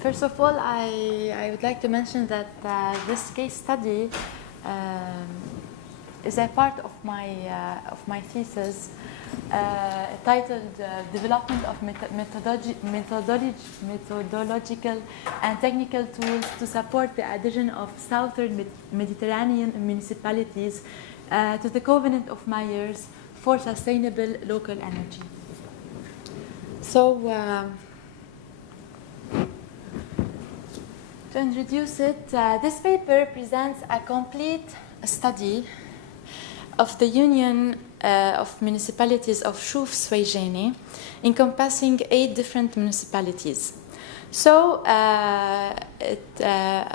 First of all, I would like to mention that this case study is a part of my thesis titled "Development of methodological and technical tools to support the adhesion of Southern Mediterranean municipalities to the Covenant of Mayors for Sustainable Local Energy." So, to introduce it, this paper presents a complete study of the Union of Municipalities of Shuf Swayjani, encompassing 8 different municipalities. So,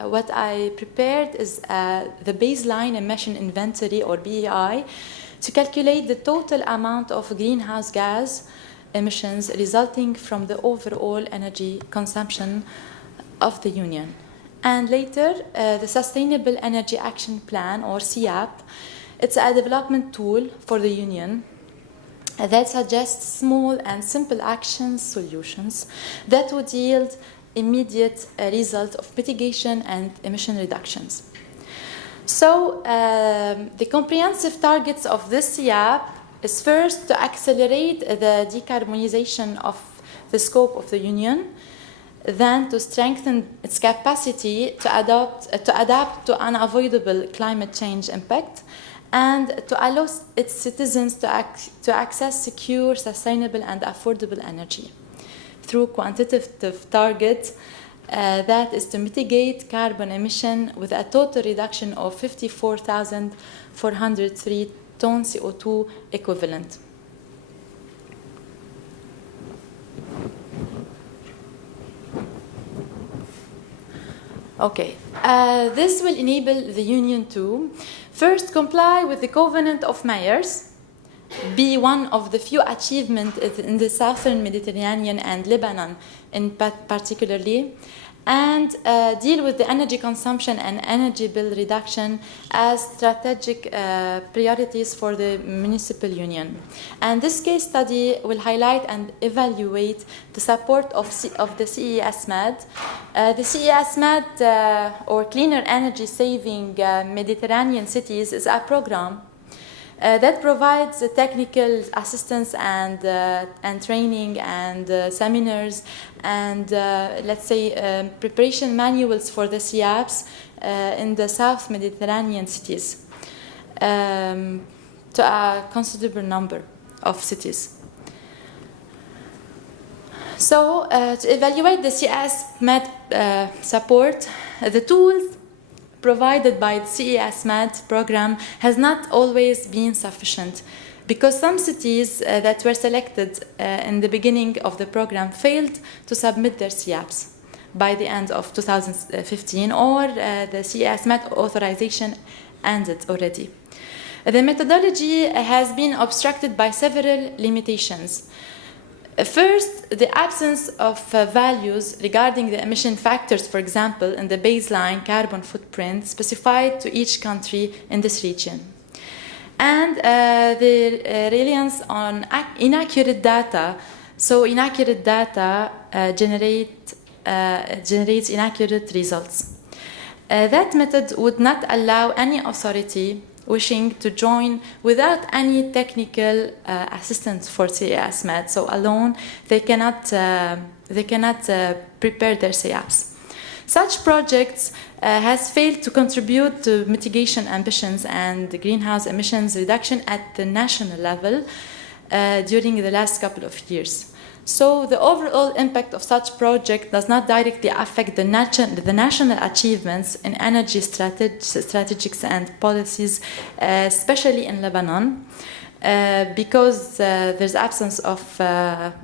what I prepared is the baseline emission inventory, or BEI, to calculate the total amount of greenhouse gas emissions resulting from the overall energy consumption of the Union. And later, the Sustainable Energy Action Plan, or SEAP, it's a development tool for the Union that suggests small and simple action solutions that would yield immediate result of mitigation and emission reductions. So, the comprehensive targets of this SEAP is first to accelerate the decarbonization of the scope of the Union, then to strengthen its capacity to adapt to unavoidable climate change impact, and to allow its citizens to access secure, sustainable, and affordable energy through quantitative targets that is to mitigate carbon emission with a total reduction of 54,403 tons CO2 equivalent. Okay, this will enable the Union to first comply with the Covenant of Mayors, be one of the few achievements in the Southern Mediterranean and Lebanon in particularly, and deal with the energy consumption and energy bill reduction as strategic priorities for the municipal union. And this case study will highlight and evaluate the support of the CESMED. The CESMED, or Cleaner Energy Saving Mediterranean Cities, is a program that provides technical assistance and training and seminars and let's say preparation manuals for the SEAPs in the South Mediterranean cities to a considerable number of cities. So to evaluate the CESMED support, the tools provided by the CESMED program has not always been sufficient, because some cities that were selected in the beginning of the program failed to submit their SEAPs by the end of 2015, or the CESMED authorization ended already. The methodology has been obstructed by several limitations. First, the absence of values regarding the emission factors, for example, in the baseline carbon footprint specified to each country in this region. And the reliance on inaccurate data. So inaccurate data generates inaccurate results. That method would not allow any authority wishing to join without any technical assistance for CESMED. So alone, they cannot prepare their SEAPs. Such projects has failed to contribute to mitigation ambitions and greenhouse emissions reduction at the national level during the last couple of years. So the overall impact of such project does not directly affect the national achievements in energy strategies and policies, especially in Lebanon, because there's absence of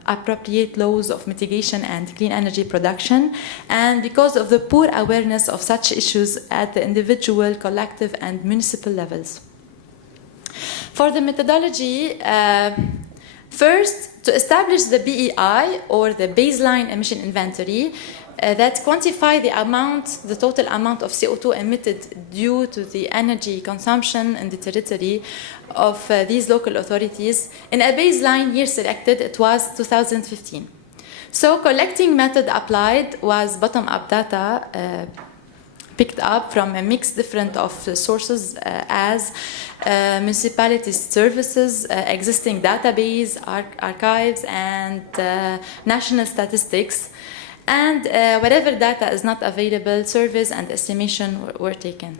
appropriate laws of mitigation and clean energy production, and because of the poor awareness of such issues at the individual, collective, and municipal levels. For the methodology, first, to establish the BEI, or the Baseline Emission Inventory, that quantify the total amount of CO2 emitted due to the energy consumption in the territory of these local authorities. In a baseline year selected, it was 2015. So collecting method applied was bottom-up data picked up from a mix different of sources as municipalities' services, existing database, archives, and national statistics. And whatever data is not available, surveys and estimation were taken.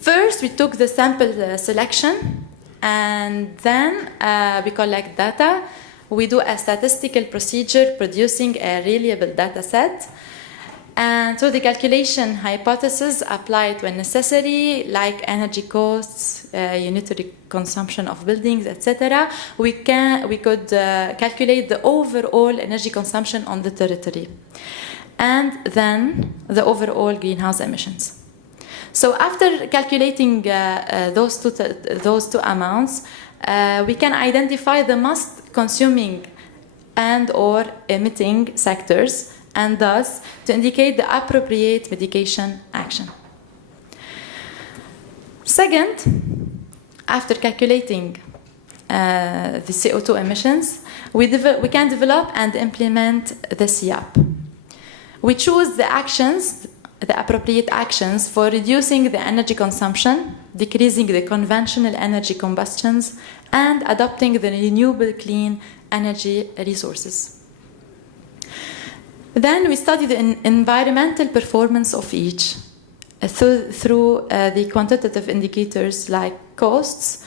First, we took the sample selection, and then we collect data. We do a statistical procedure producing a reliable data set. And so the calculation hypothesis applied when necessary, like energy costs, unitary consumption of buildings, etc. We could calculate the overall energy consumption on the territory, and then the overall greenhouse emissions. So after calculating those two amounts, we can identify the most consuming and/or emitting sectors, and thus to indicate the appropriate mitigation action. Second, after calculating the CO2 emissions, we can develop and implement the CIAP. We choose the actions, the appropriate actions for reducing the energy consumption, decreasing the conventional energy combustions, and adopting the renewable clean energy resources. Then we study the environmental performance of each through the quantitative indicators like costs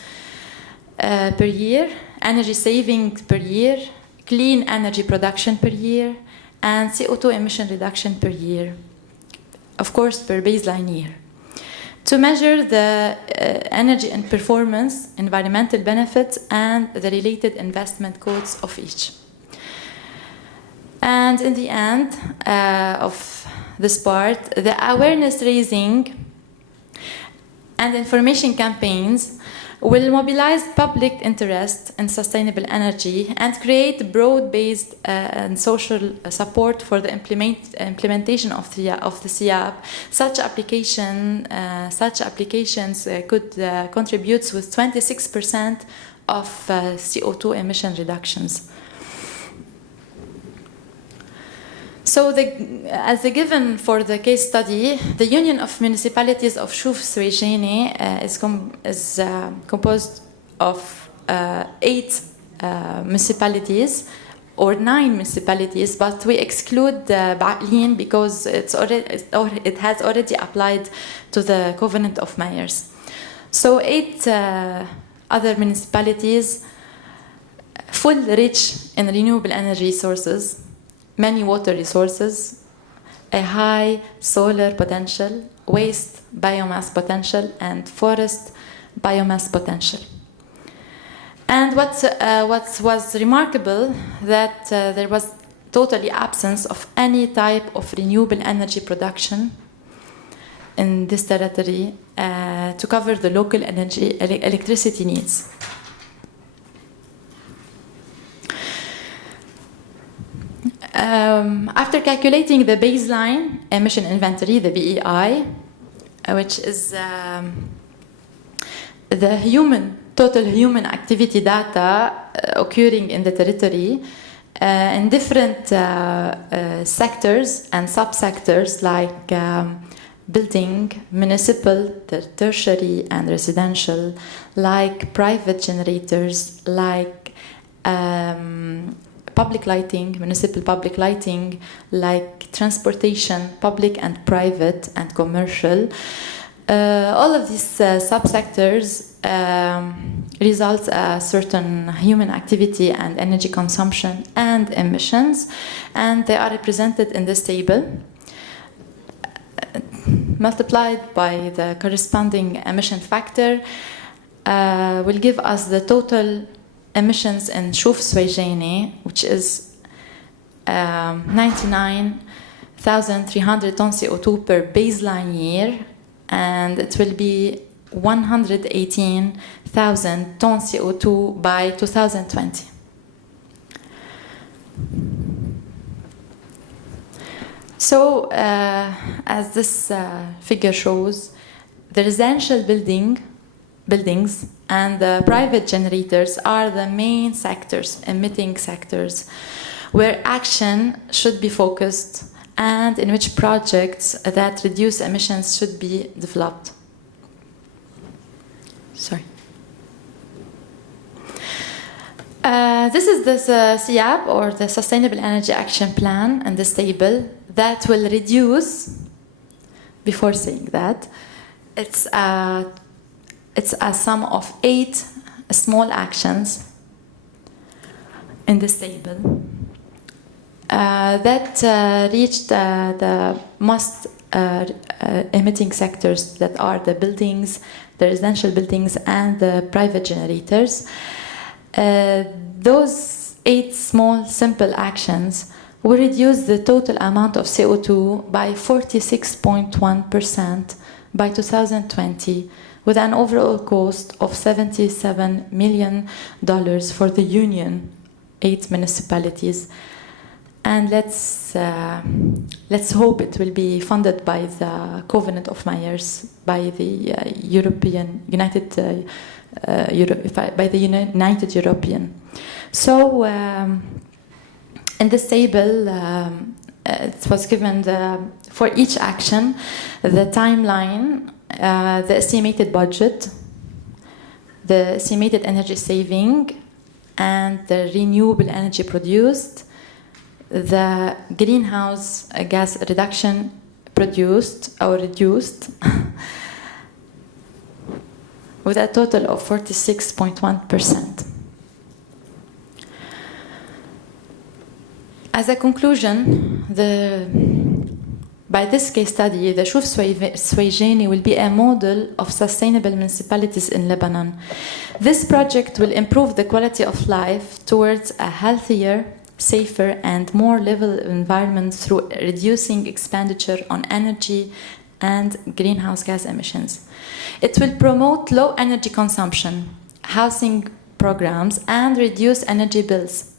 per year, energy savings per year, clean energy production per year, and CO2 emission reduction per year, of course per baseline year, to measure the energy and performance, environmental benefits, and the related investment costs of each. And in the end of this part, the awareness raising and information campaigns will mobilize public interest in sustainable energy and create broad-based and social support for the implementation of the CIAP. Such applications could contribute with 26% of CO2 emission reductions. So, as a given for the case study, the Union of Municipalities of Chouf-Souejene is composed of 8 municipalities, or 9 municipalities, but we exclude Ba'lin because it has already applied to the Covenant of Mayors. So 8 other municipalities, full rich in renewable energy sources, many water resources, a high solar potential, waste biomass potential, and forest biomass potential. And what was remarkable that there was totally absence of any type of renewable energy production in this territory to cover the local electricity needs. After calculating the baseline emission inventory, the BEI, which is the total human activity data occurring in the territory in different sectors and subsectors like building, municipal, tertiary, and residential, like private generators, like public lighting, municipal public lighting, like transportation, public and private and commercial. All of these subsectors results a certain human activity and energy consumption and emissions, and they are represented in this table, multiplied by the corresponding emission factor, will give us the total emissions in Chouf-Souejene, which is 99,300 tons CO2 per baseline year, and it will be 118,000 tons CO2 by 2020. So, as this figure shows, the residential buildings and the private generators are the main sectors, emitting sectors, where action should be focused and in which projects that reduce emissions should be developed. Sorry. This is the SEAP, or the Sustainable Energy Action Plan, and this table that will reduce, before saying that, it's a sum of 8 small actions in this table that reach the most emitting sectors, that are the buildings, the residential buildings, and the private generators. Those 8 small, simple actions will reduce the total amount of CO2 by 46.1% by 2020, with an overall cost of $77 million for the Union, 8 municipalities. And let's hope it will be funded by the Covenant of Mayors, by the United European. So in this table, it was given for each action the timeline, the estimated budget, the estimated energy saving, and the renewable energy produced, the greenhouse gas reduction produced or reduced, with a total of 46.1%. As a conclusion, by this case study, the Shuf Swayjani will be a model of sustainable municipalities in Lebanon. This project will improve the quality of life towards a healthier, safer, and more level environment through reducing expenditure on energy and greenhouse gas emissions. It will promote low energy consumption, housing programs, and reduce energy bills.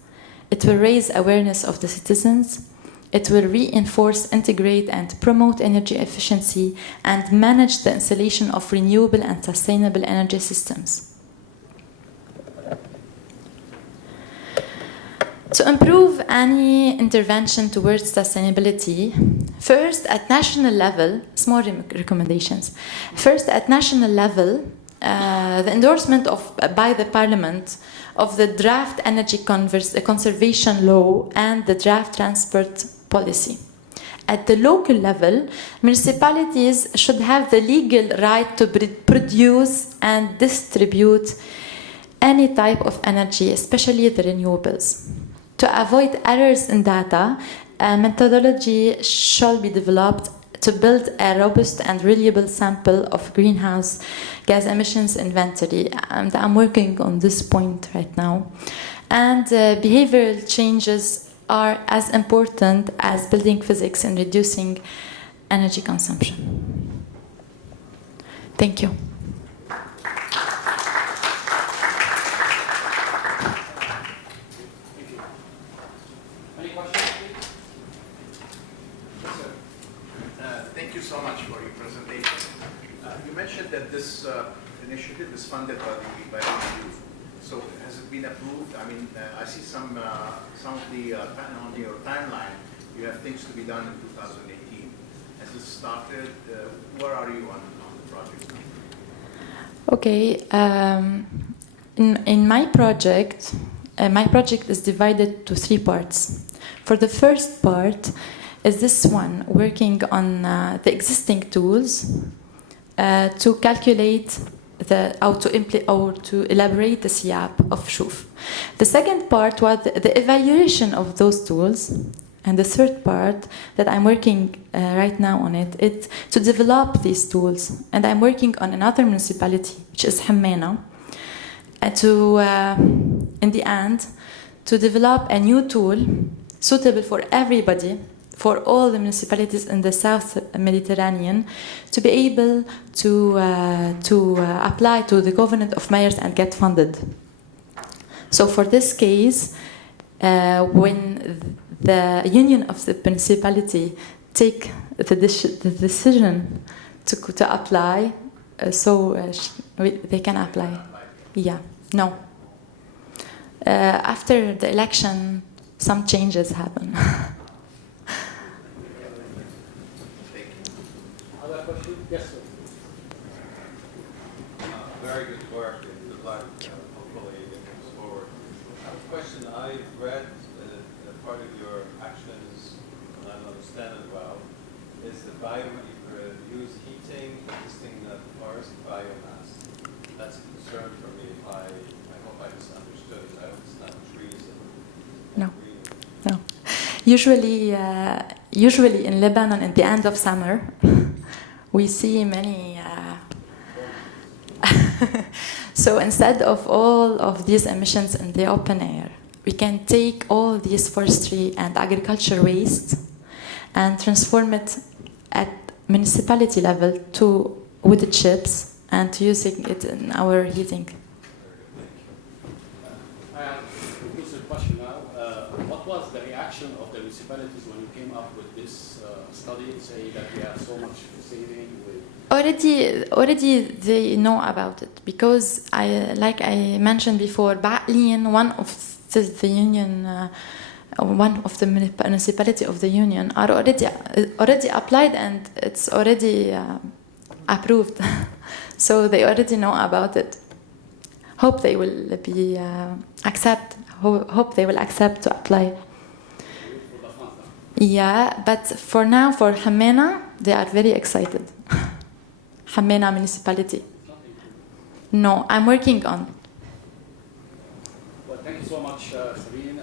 It will raise awareness of the citizens. It will reinforce, integrate, and promote energy efficiency and manage the installation of renewable and sustainable energy systems. To improve any intervention towards sustainability, first at national level, small recommendations. First at national level, the endorsement by the Parliament of the draft energy conservation law and the draft transport policy. At the local level, municipalities should have the legal right to produce and distribute any type of energy, especially the renewables. To avoid errors in data, a methodology shall be developed to build a robust and reliable sample of greenhouse gas emissions inventory. And I'm working on this point right now. And behavioral changes are as important as building physics in reducing energy consumption. Thank you. Any questions, please? Yes, sir. Thank you so much for your presentation. You mentioned that this initiative is funded by the EU. So has it been approved? I mean, I see some of the on your timeline, you have things to be done in 2018. Has this started? Where are you on the project? Okay. In my project is divided to 3 parts. For the first part is this one, working on the existing tools to calculate to elaborate the SEAP of Shuf. The second part was the evaluation of those tools, and the third part that I'm working right now on it's to develop these tools. And I'm working on another municipality, which is Hammena, to in the end to develop a new tool suitable for everybody, for all the municipalities in the South Mediterranean, to be able to apply to the Covenant of Mayors and get funded. So for this case, when the union of the municipality take the decision to apply, they can apply. Yeah, no. After the election, some changes happen. Other question? Yes, sir. Very good work and good luck. Hopefully it moves forward. A question I read part of your actions, and I don't understand it well, is the use heating existing forest biomass. That's a concern for me. I hope I misunderstood it. I hope it's not trees and No. green. No. Usually in Lebanon, at the end of summer, we see many. So instead of all of these emissions in the open air, we can take all these forestry and agriculture waste and transform it at municipality level to wood chips and to using it in our heating. I have a conclusive question now. What was the reaction of the municipalities when you came up with this study, say that we have so much saving with? Already they know about it because like I mentioned before, Ba'lin, one of the union, one of the municipality of the union, are already applied and it's already approved. So they already know about it. Hope they will be hope they will accept to apply. Yeah, but for now, for Hamena, they are very excited. Hamena municipality. No, I'm working on. Well, thank you so much, Sabine.